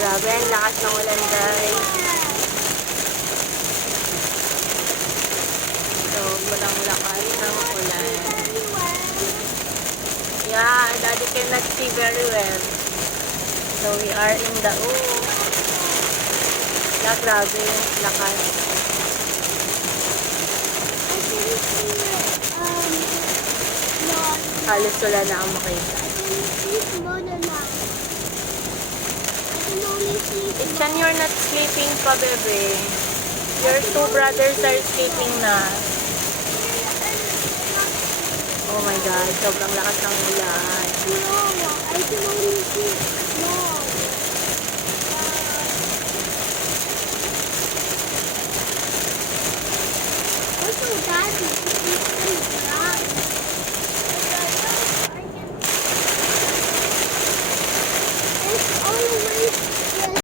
Grabe, ang lakas ng ulan, guys. Sobrang lakas ng ulan. Yeah, Daddy cannot see very well. So, we are in the Yeah, grabe yung lakas. Halos wala na ang makita. Ichan, you're not sleeping pa, bebe. Your two brothers are sleeping na. Oh my God, sobrang lakas ng ulan. No, I can only see. No.